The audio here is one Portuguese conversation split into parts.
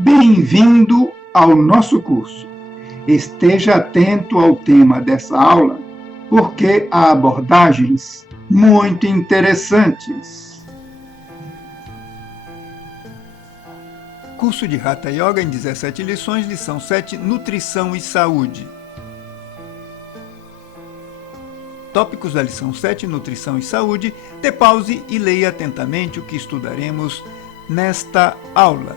Bem-vindo ao nosso curso. Esteja atento ao tema dessa aula, porque há abordagens muito interessantes. Curso de Hatha Yoga em 17 lições, lição 7, Nutrição e Saúde. Tópicos da lição 7, Nutrição e Saúde. Dê pause e leia atentamente o que estudaremos nesta aula.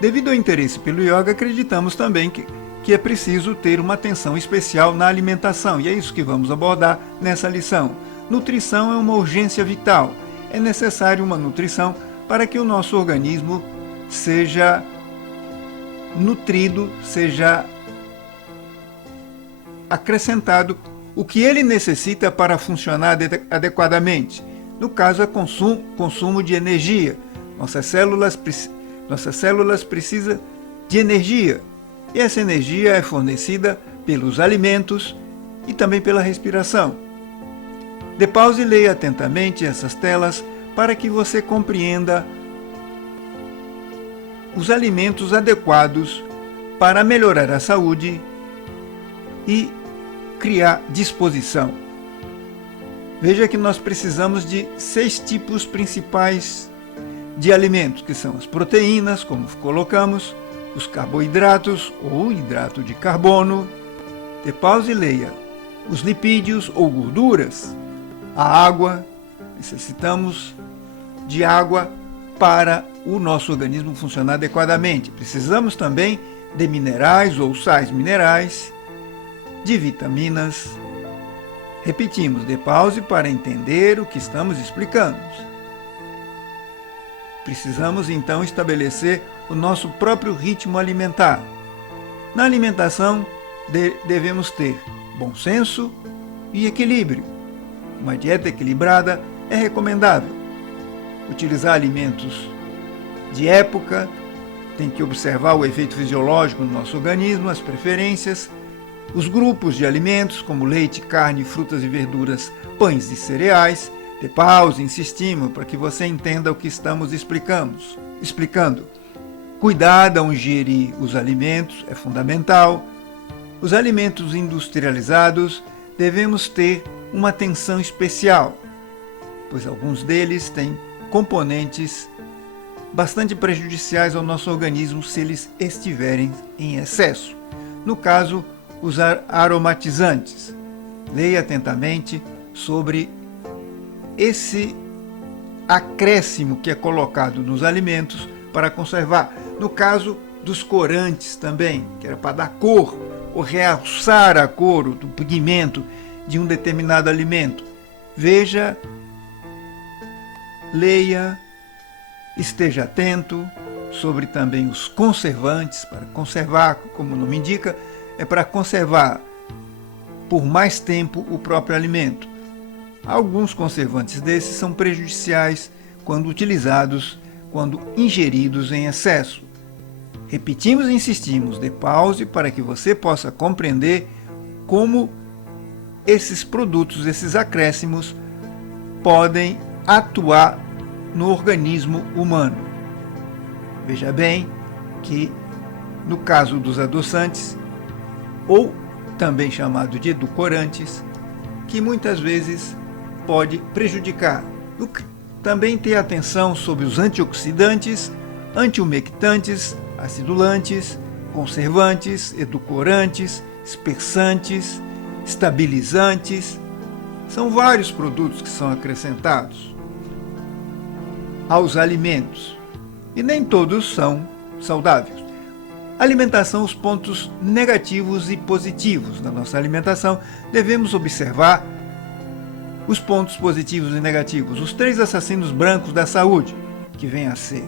Devido ao interesse pelo yoga, acreditamos também que é preciso ter uma atenção especial na alimentação, e é isso que vamos abordar nessa lição. Nutrição é uma urgência vital. É necessário uma nutrição para que o nosso organismo seja nutrido, seja acrescentado o que ele necessita para funcionar adequadamente. No caso, é consumo de energia. Nossas células precisam de energia. E essa energia é fornecida pelos alimentos e também pela respiração. Dê pausa e leia atentamente essas telas para que você compreenda os alimentos adequados para melhorar a saúde e criar disposição. Veja que nós precisamos de 6 tipos principais de alimentos, que são as proteínas, como colocamos, os carboidratos ou hidrato de carbono. Dê pausa e leia. Os lipídios ou gorduras, a água, necessitamos de água para o nosso organismo funcionar adequadamente. Precisamos também de minerais ou sais minerais, de vitaminas. Repetimos, dê pause para entender o que estamos explicando. Precisamos então estabelecer o nosso próprio ritmo alimentar. Na alimentação, devemos ter bom senso e equilíbrio. Uma dieta equilibrada é recomendável. Utilizar alimentos de época, tem que observar o efeito fisiológico no nosso organismo, as preferências, os grupos de alimentos, como leite, carne, frutas e verduras, pães e cereais. De pausa, insistimos para que você entenda o que estamos explicando. Cuidado ao ingerir os alimentos é fundamental. Os alimentos industrializados devemos ter uma atenção especial, pois alguns deles têm componentes bastante prejudiciais ao nosso organismo se eles estiverem em excesso. No caso, os aromatizantes. Leia atentamente sobre esse acréscimo que é colocado nos alimentos para conservar. No caso dos corantes também, que era para dar cor ou realçar a cor do pigmento de um determinado alimento. Veja, leia, esteja atento sobre também os conservantes, para conservar, como o nome indica, é para conservar por mais tempo o próprio alimento. Alguns conservantes desses são prejudiciais quando utilizados, quando ingeridos em excesso. Repetimos e insistimos, dê pause para que você possa compreender como esses produtos, esses acréscimos, podem atuar no organismo humano. Veja bem que, no caso dos adoçantes, ou também chamado de edulcorantes, que muitas vezes pode prejudicar. Também ter atenção sobre os antioxidantes, antiumectantes, acidulantes, conservantes, edulcorantes, espessantes, estabilizantes. São vários produtos que são acrescentados aos alimentos e nem todos são saudáveis. Alimentação, os pontos negativos e positivos da nossa alimentação. Devemos observar os pontos positivos e negativos, os 3 assassinos brancos da saúde, que vem a ser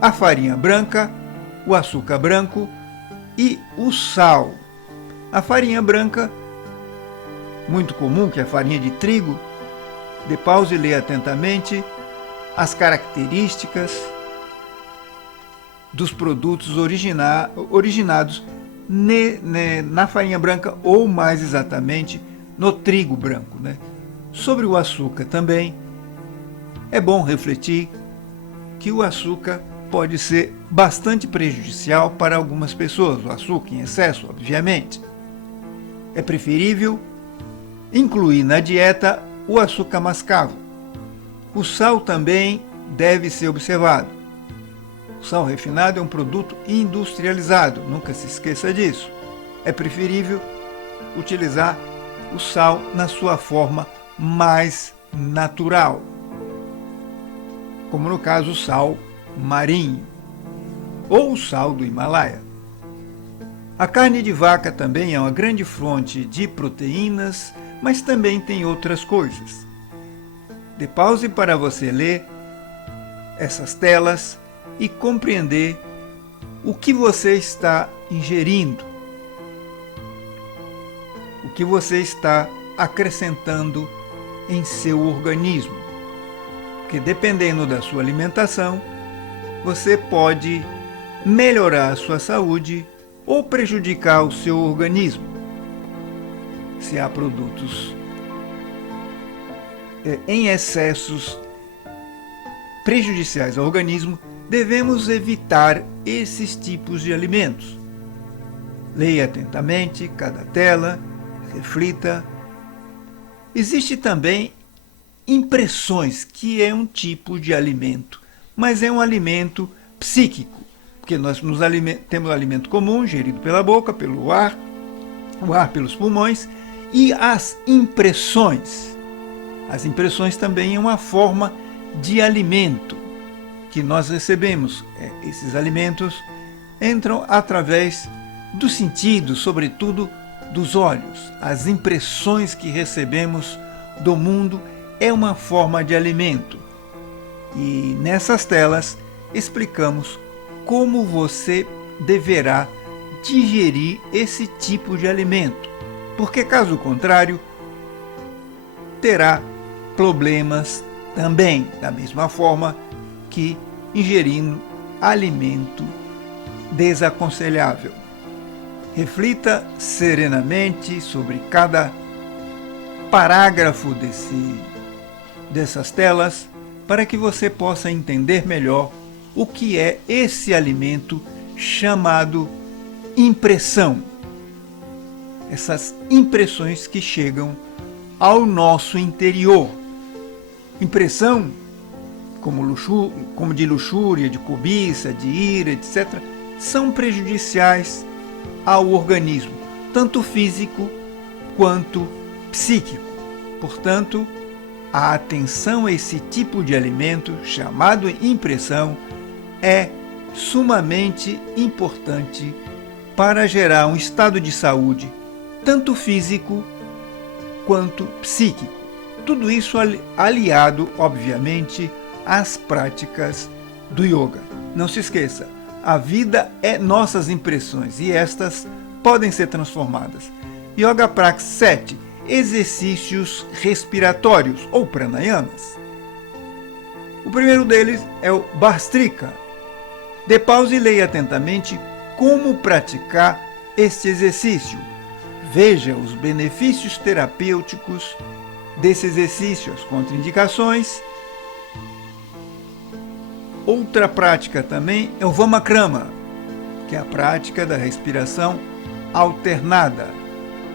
a farinha branca, o açúcar branco e o sal. A farinha branca, muito comum, que é a farinha de trigo. Dê pausa e leia atentamente as características dos produtos originados na farinha branca, ou mais exatamente no trigo branco, né? Sobre o açúcar também, é bom refletir que o açúcar pode ser bastante prejudicial para algumas pessoas, o açúcar em excesso, obviamente. É preferível incluir na dieta o açúcar mascavo. O sal também deve ser observado. O sal refinado é um produto industrializado, nunca se esqueça disso. É preferível utilizar o sal na sua forma mais natural, como no caso o sal marinho ou o sal do Himalaia. A carne de vaca também é uma grande fonte de proteínas, mas também tem outras coisas. Dê pause para você ler essas telas e compreender o que você está ingerindo, o que você está acrescentando em seu organismo. Porque dependendo da sua alimentação, você pode melhorar a sua saúde ou prejudicar o seu organismo. Se há produtos em excessos prejudiciais ao organismo, devemos evitar esses tipos de alimentos. Leia atentamente cada tela, reflita. Existe também impressões, que é um tipo de alimento, mas é um alimento psíquico, porque nós temos o alimento comum, gerido pela boca, pelo ar, o ar pelos pulmões, e as impressões. As impressões também é uma forma de alimento que nós recebemos. Esses alimentos entram através dos sentidos, sobretudo dos olhos. As impressões que recebemos do mundo é uma forma de alimento. E nessas telas explicamos como você deverá digerir esse tipo de alimento, porque caso contrário, terá problemas também, da mesma forma que ingerindo alimento desaconselhável. Reflita serenamente sobre cada parágrafo dessas telas para que você possa entender melhor o que é esse alimento chamado impressão. Essas impressões que chegam ao nosso interior. Impressão como de luxúria, de cobiça, de ira, etc., são prejudiciais ao organismo, tanto físico quanto psíquico. Portanto, a atenção a esse tipo de alimento, chamado impressão, é sumamente importante para gerar um estado de saúde, tanto físico quanto psíquico. Tudo isso aliado, obviamente, às práticas do yoga. Não se esqueça, a vida é nossas impressões e estas podem ser transformadas. Yoga Praxis 7. Exercícios respiratórios ou pranayamas. O primeiro deles é o Bhastrika. Dê pausa e leia atentamente como praticar este exercício. Veja os benefícios terapêuticos desse exercício, as contraindicações. Outra prática também é o Vamakrama, que é a prática da respiração alternada.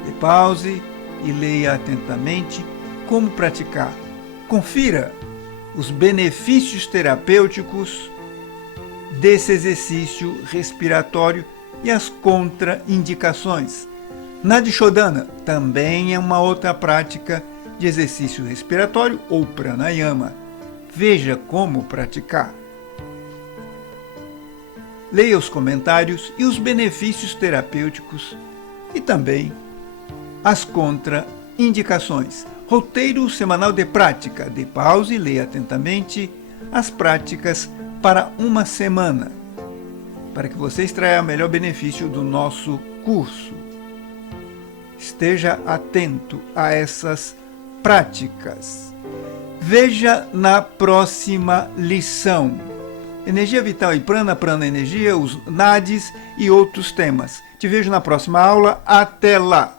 Dê pause e leia atentamente como praticar. Confira os benefícios terapêuticos desse exercício respiratório e as contraindicações. Nadishodhana também é uma outra prática de exercício respiratório ou pranayama. Veja como praticar. Leia os comentários e os benefícios terapêuticos e também as contraindicações. Roteiro semanal de prática. Dê pausa e leia atentamente as práticas para uma semana, para que você extraia o melhor benefício do nosso curso. Esteja atento a essas práticas. Veja na próxima lição. Energia vital e prana, prana energia, os nadis e outros temas. Te vejo na próxima aula. Até lá!